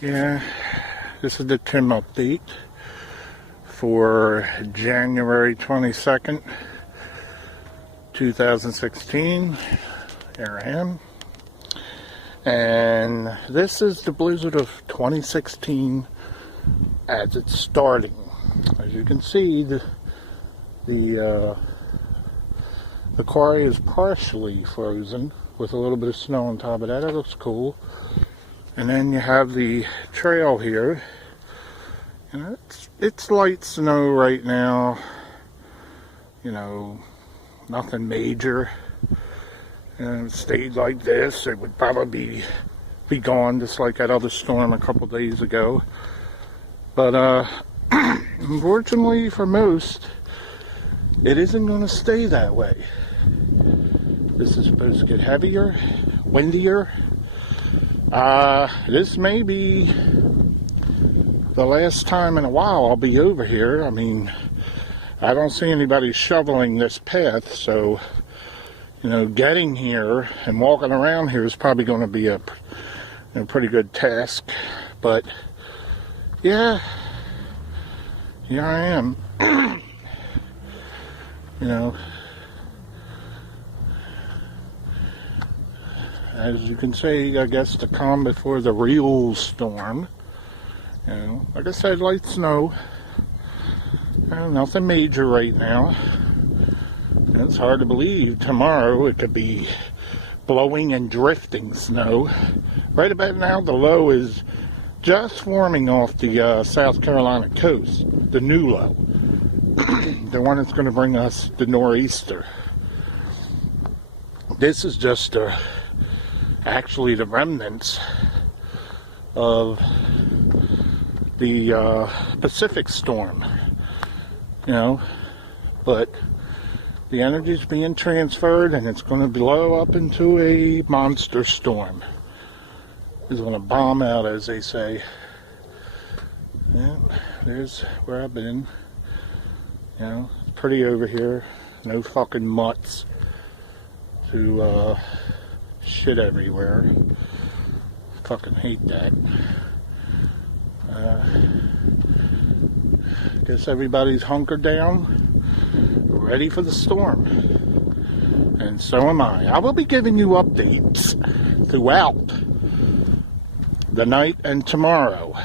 Yeah, this is the Tim update for January 22nd, 2016. Here I am. And this is the blizzard of 2016 as it's starting. As you can see, the quarry is partially frozen with a little bit of snow on top of that. That looks cool. And then you have the trail here. And it's light snow right now. You know, nothing major. And if it stayed like this, it would probably be gone, just like that other storm a couple days ago. But unfortunately for most, it isn't going to stay that way. This is supposed to get heavier, windier. This may be the last time in a while I'll be over here. I mean, I don't see anybody shoveling this path, so, you know, getting here and walking around here is probably going to be a pretty good task. But, yeah, here I am. You know, as you can see, I guess the calm before the real storm. You know, like I said, light snow. Nothing major right now. It's hard to believe tomorrow it could be blowing and drifting snow. Right about now, the low is just forming off the South Carolina coast, the new low. The one that's going to bring us the nor'easter. This is just actually the remnants of the Pacific storm, you know, but the energy is being transferred and it's going to blow up into a monster storm. It's going to bomb out, as they say. Yeah, there's where I've been. You know, it's pretty over here. No fucking mutts to shit everywhere. Fucking hate that. Guess everybody's hunkered down, ready for the storm. And so am I. I will be giving you updates throughout the night and tomorrow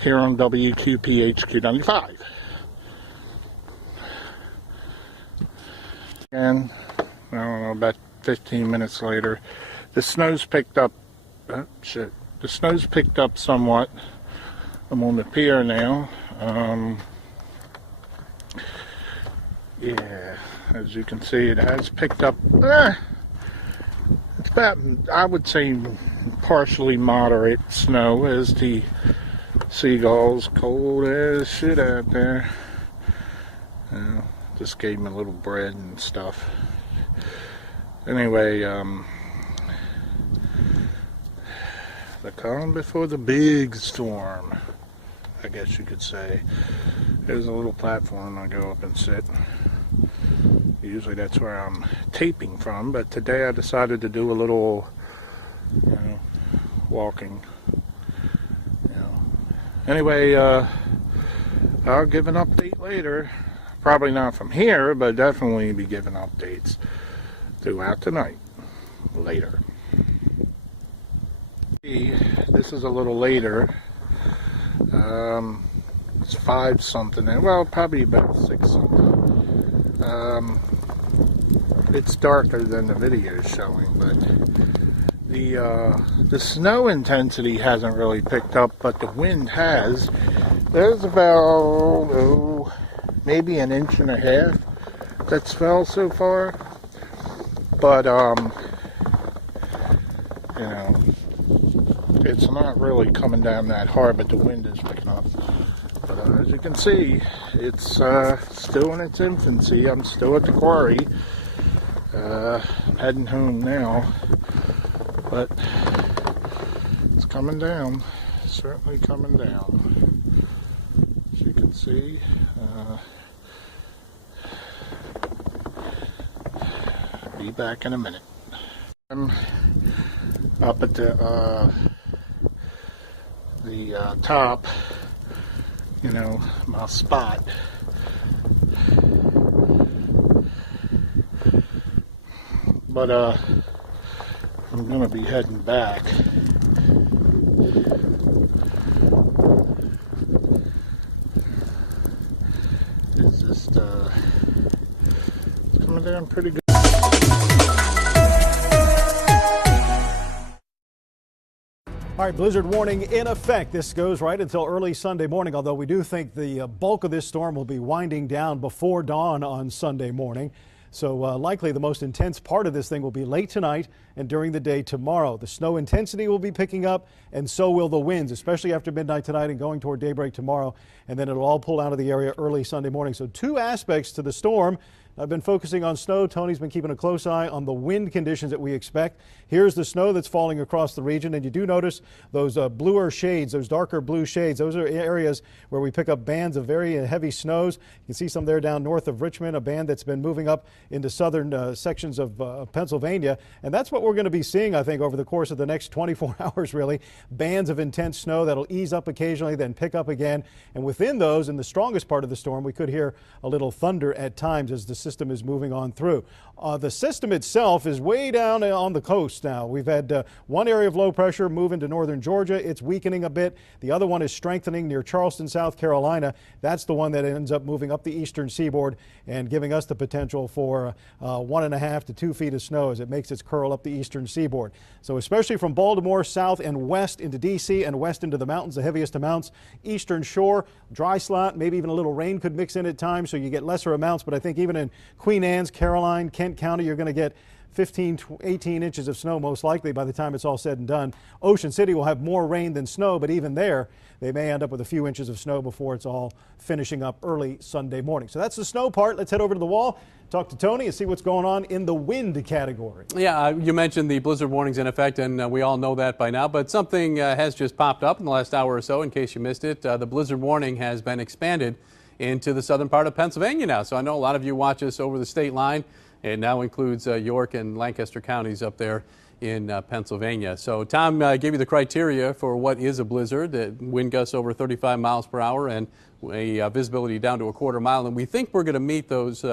here on WQPHQ 95. And I don't know, about 15 minutes later, the snow's picked up. The snow's picked up somewhat. I'm on the pier now. Yeah, as you can see, it has picked up. It's about, I would say, partially moderate snow as the seagulls cold as shit out there. Just gave him a little bread and stuff. Anyway, the calm before the big storm, I guess you could say. There's a little platform I go up and sit. Usually that's where I'm taping from, but today I decided to do a little, you know, walking. You know. Anyway, I'll give an update later. Probably not from here, but definitely be giving updates throughout the night later. This is a little later. It's 5 something, well, probably about 6 something. It's darker than the video is showing, but the snow intensity hasn't really picked up, but the wind has. There's about maybe 1.5 inches that's fell so far, but you know, it's not really coming down that hard, but the wind is picking up. But as you can see, it's still in its infancy. I'm still at the quarry, heading home now, but it's coming down, certainly coming down. As you can see, be back in a minute. I'm up at the top, you know, my spot. But I'm gonna be heading back. It's just it's coming down pretty good. All right, blizzard warning in effect. This goes right until early Sunday morning, although we do think the bulk of this storm will be winding down before dawn on Sunday morning. So likely the most intense part of this thing will be late tonight and during the day tomorrow. The snow intensity will be picking up, and so will the winds, especially after midnight tonight and going toward daybreak tomorrow. And then it'll all pull out of the area early Sunday morning. So two aspects to the storm. I've been focusing on snow. Tony's been keeping a close eye on the wind conditions that we expect. Here's the snow that's falling across the region, and you do notice those bluer shades, those darker blue shades. Those are areas where we pick up bands of very heavy snows. You can see some there down north of Richmond, a band that's been moving up into southern sections of Pennsylvania. And that's what we're going to be seeing, I think, over the course of the next 24 hours, really. Bands of intense snow that'll ease up occasionally, then pick up again. And within those, in the strongest part of the storm, we could hear a little thunder at times as the system is moving on through. The system itself is way down on the coast now. We've had one area of low pressure move into northern Georgia. It's weakening a bit. The other one is strengthening near Charleston, South Carolina. That's the one that ends up moving up the eastern seaboard and giving us the potential for 1.5 to 2 feet of snow as it makes its curl up the eastern seaboard. So especially from Baltimore south and west into D.C. and west into the mountains, the heaviest amounts. Eastern shore, dry slot, maybe even a little rain could mix in at times, so you get lesser amounts. But I think even in Queen Anne's, Caroline, Kent County, you're going to get 15 to 18 inches of snow most likely by the time it's all said and done. Ocean City will have more rain than snow, but even there, they may end up with a few inches of snow before it's all finishing up early Sunday morning. So that's the snow part. Let's head over to the wall, talk to Tony, and see what's going on in the wind category. Yeah, you mentioned the blizzard warnings in effect, and we all know that by now, but something has just popped up in the last hour or so, in case you missed it. The blizzard warning has been expanded into the southern part of Pennsylvania now. So I know a lot of you watch us over the state line. It now includes York and Lancaster counties up there in Pennsylvania. So Tom gave you the criteria for what is a blizzard: wind gusts over 35 miles per hour and a visibility down to a quarter mile. And we think we're going to meet those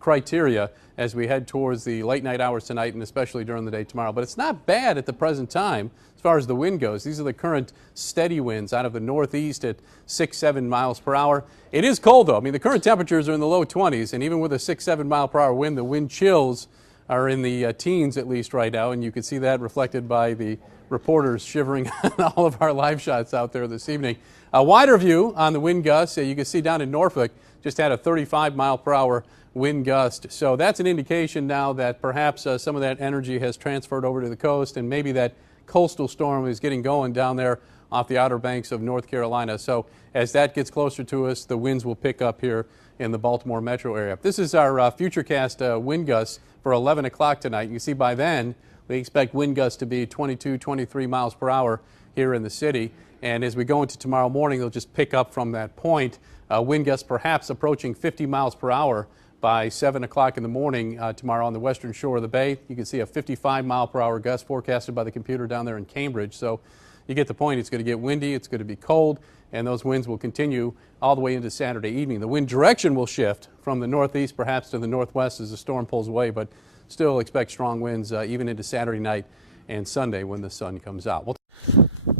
criteria as we head towards the late night hours tonight and especially during the day tomorrow. But it's not bad at the present time as far as the wind goes. These are the current steady winds out of the northeast at 6-7 miles per hour. It is cold, though. I mean, the current temperatures are in the low 20s, and even with a 6-7 mile per hour wind, the wind chills are in the teens at least right now, and you can see that reflected by the reporters shivering on all of our live shots out there this evening. A wider view on the wind gusts, you can see down in Norfolk, just had a 35 mile per hour wind gust. So that's an indication now that perhaps some of that energy has transferred over to the coast, and maybe that coastal storm is getting going down there off the outer banks of North Carolina. So as that gets closer to us, the winds will pick up here in the Baltimore metro area. This is our futurecast wind gusts for 11 o'clock tonight. You can see by then we expect wind gusts to be 22, 23 miles per hour here in the city. And as we go into tomorrow morning, they'll just pick up from that point. Wind gusts perhaps approaching 50 miles per hour by 7 o'clock in the morning tomorrow on the western shore of the bay. You can see a 55 mile per hour gust forecasted by the computer down there in Cambridge. So you get the point. It's going to get windy, it's going to be cold, and those winds will continue all the way into Saturday evening. The wind direction will shift from the northeast perhaps to the northwest as the storm pulls away, but still expect strong winds even into Saturday night and Sunday when the sun comes out.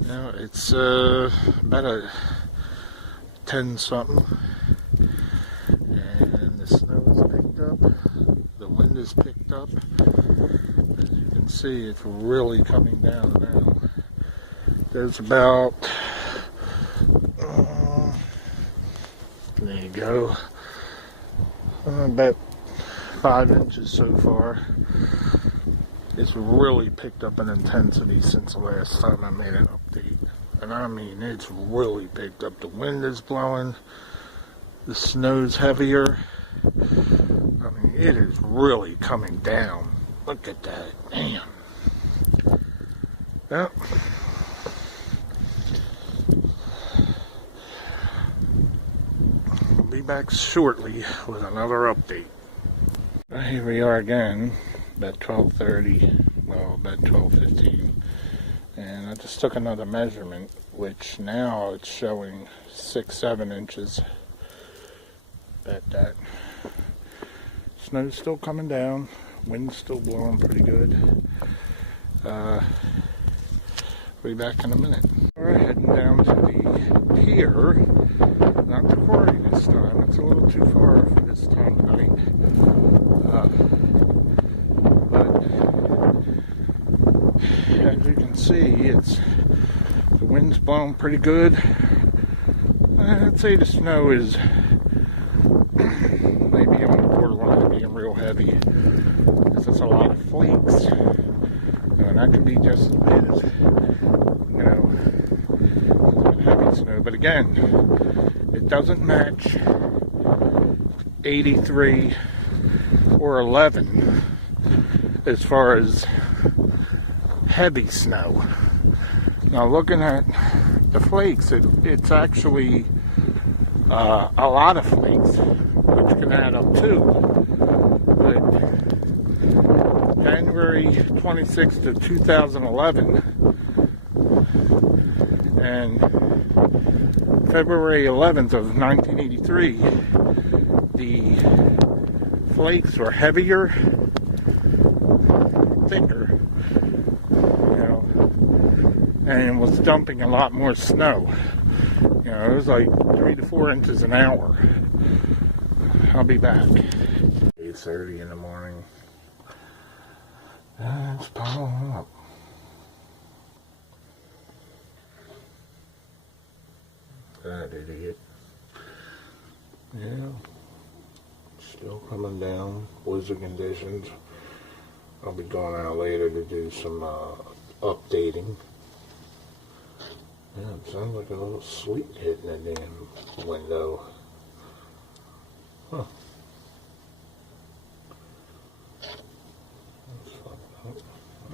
Now it's about a 10-something, and the snow is picked up, the wind is picked up. As you can see, it's really coming down now. There's about, there you go, about 5 inches so far. It's really picked up in intensity since the last time I made an update. And I mean, it's really picked up. The wind is blowing, the snow's heavier. I mean, it is really coming down. Look at that, man. Yep. I'll be back shortly with another update. Here we are again, about 12:30, well, about 12:15, and I just took another measurement which now it's showing 6-7 inches at that. Snow's still coming down, wind's still blowing pretty good. Be back in a minute. We're heading down to the pier, not the quarry this time. It's a little too far for this time of night. But as you can see, the wind's blowing pretty good. I'd say the snow is maybe on the borderline of being real heavy. Because it's a lot of flakes. And that could be just as bad as, heavy snow. But again, it doesn't match 83 or 11 as far as heavy snow. Now looking at the flakes, it's actually a lot of flakes, which can add up too. But January 26th of 2011 and February 11th of 1983, the flakes were heavier, thicker, and was dumping a lot more snow. It was like 3 to 4 inches an hour. I'll be back. 8:30 in the morning. It's piling up. That idiot. Yeah. Still coming down. Blizzard conditions. I'll be going out later to do some updating. Yeah, it sounds like a little sleet hitting the damn window. Huh.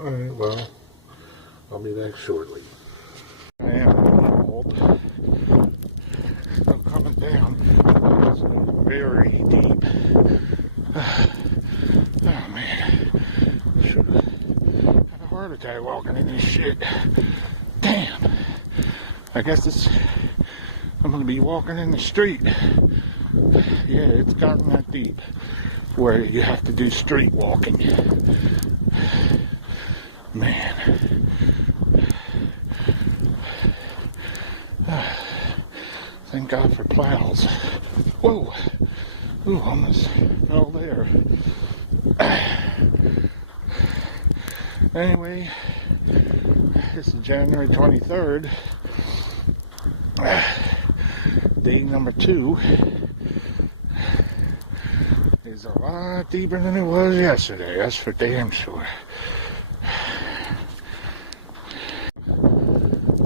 Alright, well, I'll be back shortly. I am cold. Still coming down. It's very deep. Oh man. I should have a heart attack walking in this shit. Damn. I guess I'm gonna be walking in the street. Yeah, it's gotten that deep where you have to do street walking. Man. Thank God for plows. Whoa. Ooh, almost fell there. Anyway, this is January 23rd. Day number 2 is a lot deeper than it was yesterday. That's for damn sure.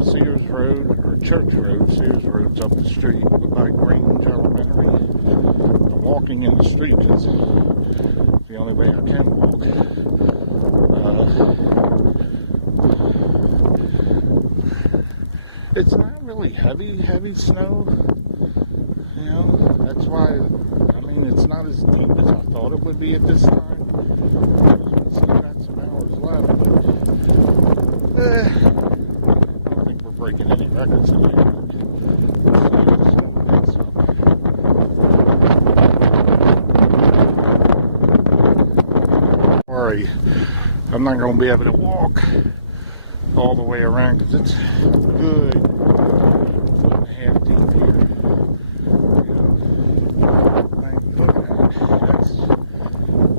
Sears Road, or Church Road, Sears Road's up the street by Grange Elementary. Walking in the street is the only way I can walk. It's not really heavy snow. That's why, it's not as deep as I thought it would be at this time. We still got some hours left. I don't think we're breaking any records in here. Sorry, I'm not going to be able to walk all the way around because it's good 1.5 deep here. That's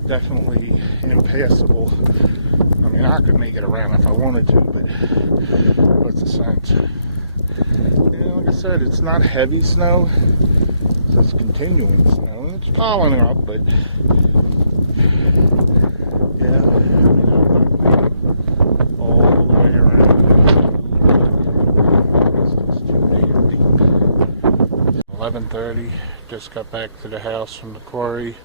definitely impassable. I could make it around if I wanted to, but what's the sense? Like I said, it's not heavy snow, so it's continuing snow, and it's piling up, but yeah, all the way around. It's too damn deep. 11:30, just got back to the house from the quarry.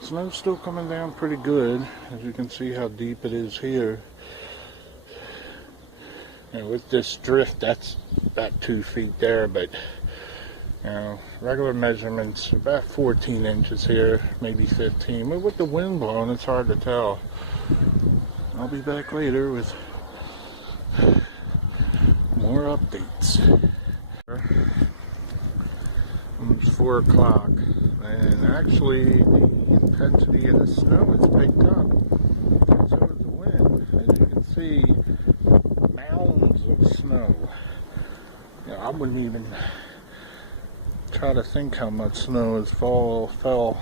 Snow's still coming down pretty good, as you can see how deep it is here. And with this drift, that's about 2 feet there, but regular measurements about 14 inches here, maybe 15. But with the wind blowing, it's hard to tell. I'll be back later with more updates. It's 4 o'clock, and actually the intensity of the snow has picked up. So is the wind. As you can see, mounds of snow. You know, I wouldn't even try to think how much snow has fell.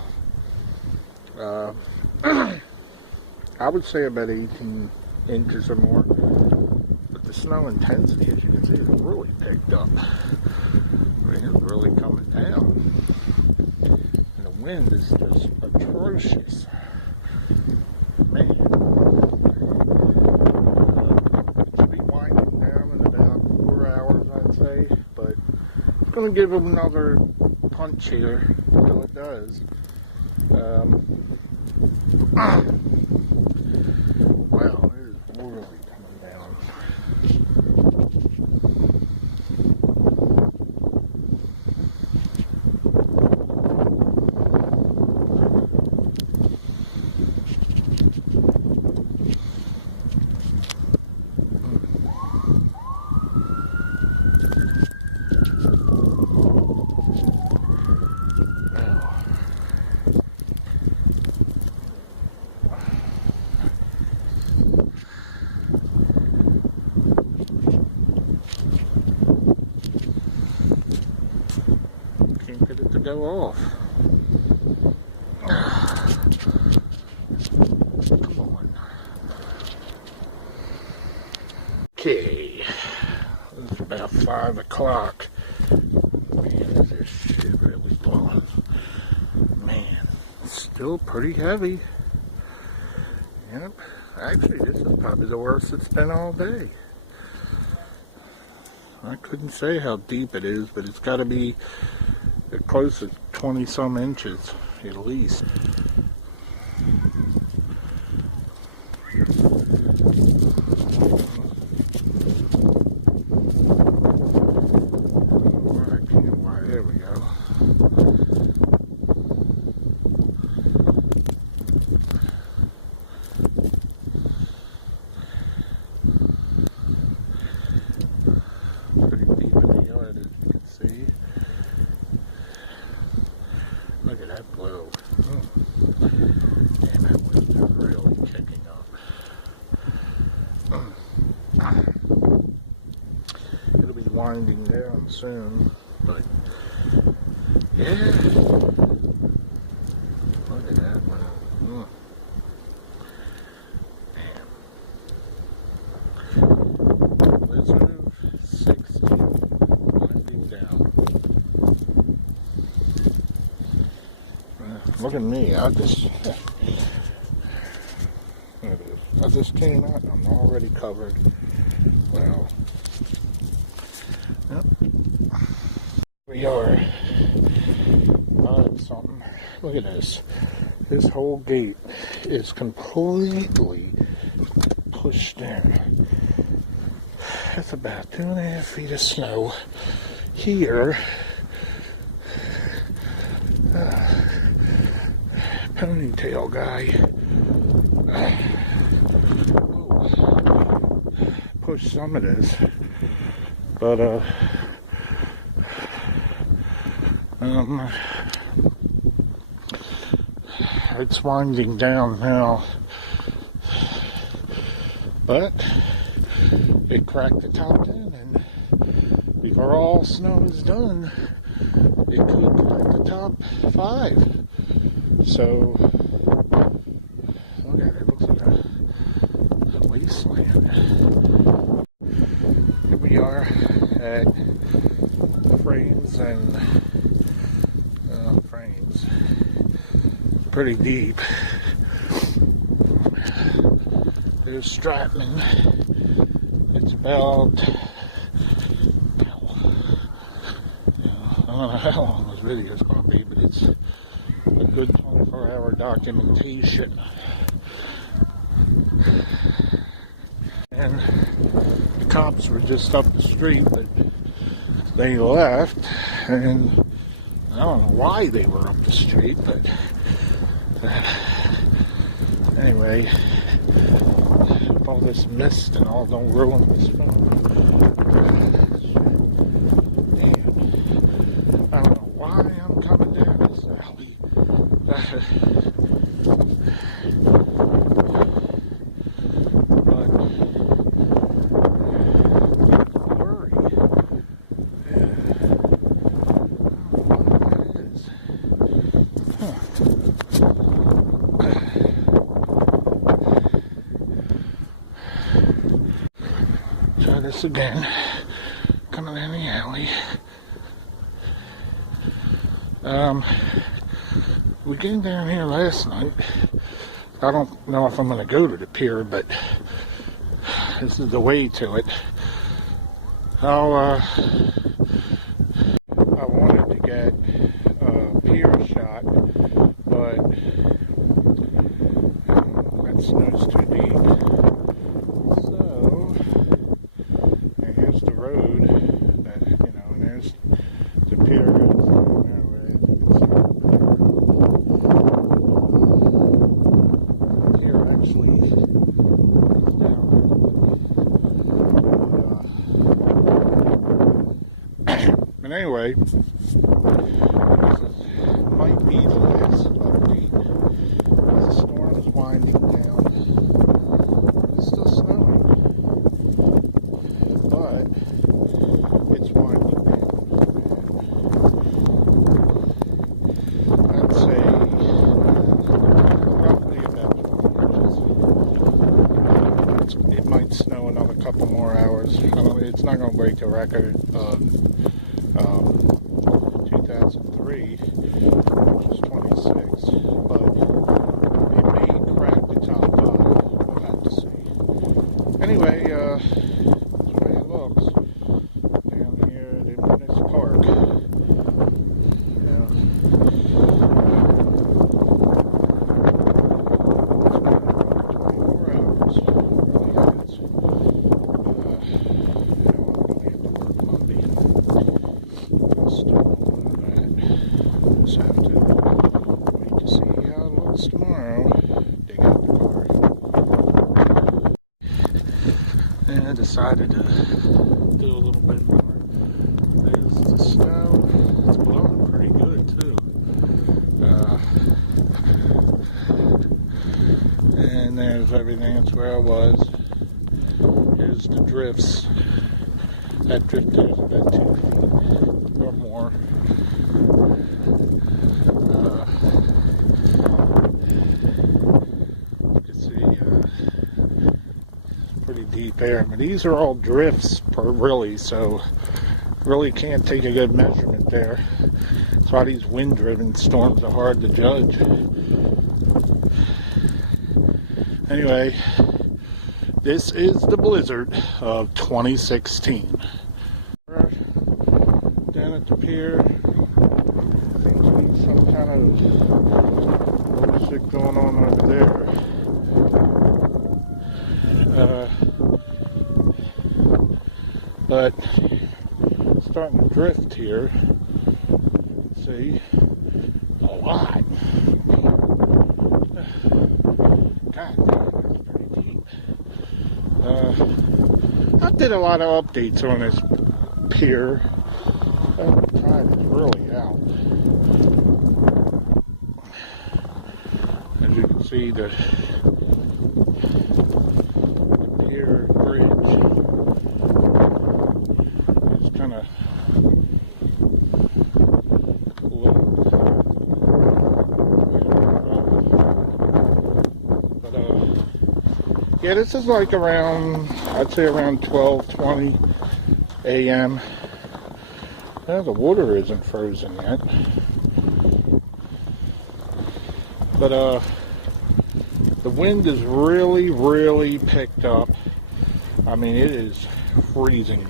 I would say about 18 inches or more. But the snow intensity, as you can see, has really picked up. I mean, it's really coming down. And the wind is just atrocious. Man. It should be winding down in about 4 hours, I'd say. But it's going to give them another punch here until it does. Wow, it is really coming down. Can't get it to go off. Come on. Okay. It's about 5 o'clock. Man, is this shit really blowing? Man, it's still pretty heavy. Yep. Actually, this is probably the worst it's been all day. I couldn't say how deep it is, but it's got to be close to 20 some inches at least. There we go. Pretty deep in the yard, as you can see. Look at that blow. Damn, that wind is really kicking up. It'll be winding down soon, but yeah. Look at that one. Damn. Blizzard of 60 winding down. Look at me, I just came out and I'm already covered. Well, yep. We are something. Look at this. This whole gate is completely pushed in. That's about 2.5 feet of snow here. Ponytail guy push some of this, but it's winding down now, but it cracked the top end, and before all snow is done, it could crack the top 5. So, look at it, it looks like a wasteland. Here we are at Frames and Frames. Pretty deep. There's Stratman. It's about, I don't know how long this video is going to be, but it's a good 24-hour documentation. And the cops were just up the street, but they left, and I don't know why they were up the street, but anyway, with all this mist and all, don't ruin this film. this again, coming in the alley. We came down here last night. I don't know if I'm going to go to the pier, but this is the way to it. I wanted to get a pier shot, but that snow's too deep. So, and here's the road that, and there's the pier goes down there where you can see. Pier actually goes down. But anyway, this might be the last update. The storm is winding down. It's still snowing, but it's winding down. I'd say roughly about 20 inches. It might snow another couple more hours. It's not going to break the record of 2003, which was 26, but it may crack the top 5. We'll have to see. Anyway, that's the way it looks down here at Inverness Park. Yeah. It's been 24 hours. It really is. Just have to wait to see how it looks tomorrow. Dig out the car. And I decided to do a little bit more. There's the snow. It's blowing pretty good too. And there's everything. That's where I was. Here's the drifts. That drift there's about 2 feet or more. You can see pretty deep air, but these are all drifts really, so really can't take a good measurement there. That's why these wind-driven storms are hard to judge. Anyway, this is the blizzard of 2016. Down at the pier, some kind of bullshit going on over there. But it's starting to drift here. See, a lot. God, that's pretty deep. I did a lot of updates on this pier. The tide is really out. As you can see, the pier bridge is kind of but yeah, this is like around, I'd say around 12:20 a.m. The water isn't frozen yet. But the wind is really, really picked up. I mean, it is freezing.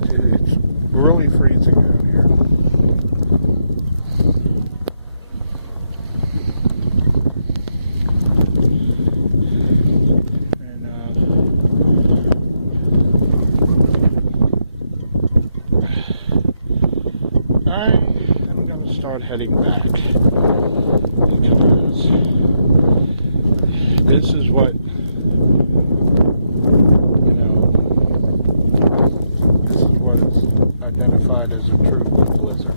It's really freezing out here. I'm going to start heading back because this is what, this is what is identified as a true blizzard.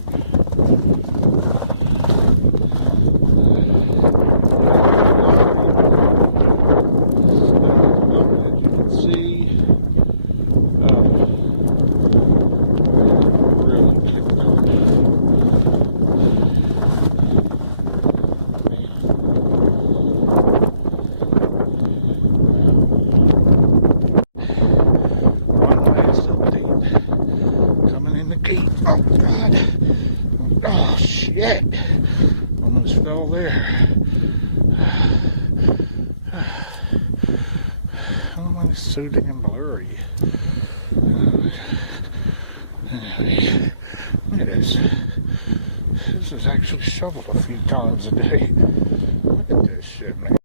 As you can see, really kicked up. yet. Almost fell there. Oh, it's so damn blurry. Anyway, look at this. This is actually shoveled a few times a day. Look at this shit, man.